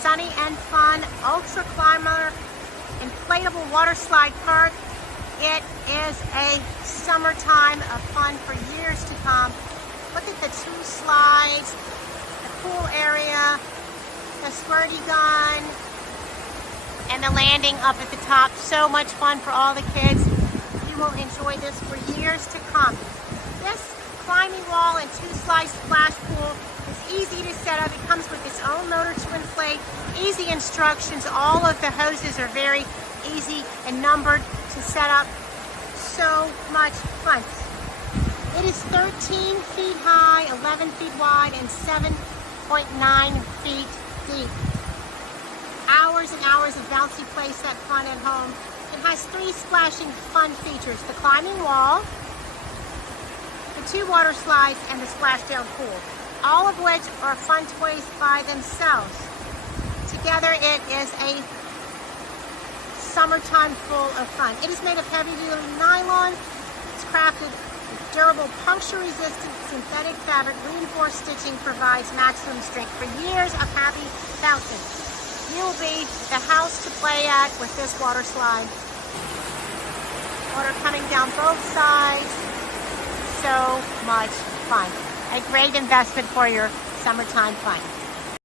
sunny and fun ultra climber inflatable water slide park. It is a summertime of fun for years to come. Look at the 2 slides, the pool area, the squirty gun, and the landing up at the top. So much fun for all the kids. You will enjoy this for years to come. This climbing wall and 2 slide splash pool is easy to set up. It comes with its own motor to inflate, easy instructions. All of the hoses are very easy and numbered to set up. So much fun. It is 13 feet high, 11 feet wide, and 7.9 feet deep. Hours and hours of bouncy playset fun at home. It has 3 splashing fun features: the climbing wall, the 2 water slides, and the splashdown pool, all of which are fun toys by themselves. Together it is a summertime full of fun. It is made of heavy-duty nylon. It's crafted with durable, puncture-resistant synthetic fabric. Reinforced stitching provides maximum strength for years of happy bouncing. You will be the house to play at with this water slide. Water coming down both sides. So much fun. A great investment for your summertime fun.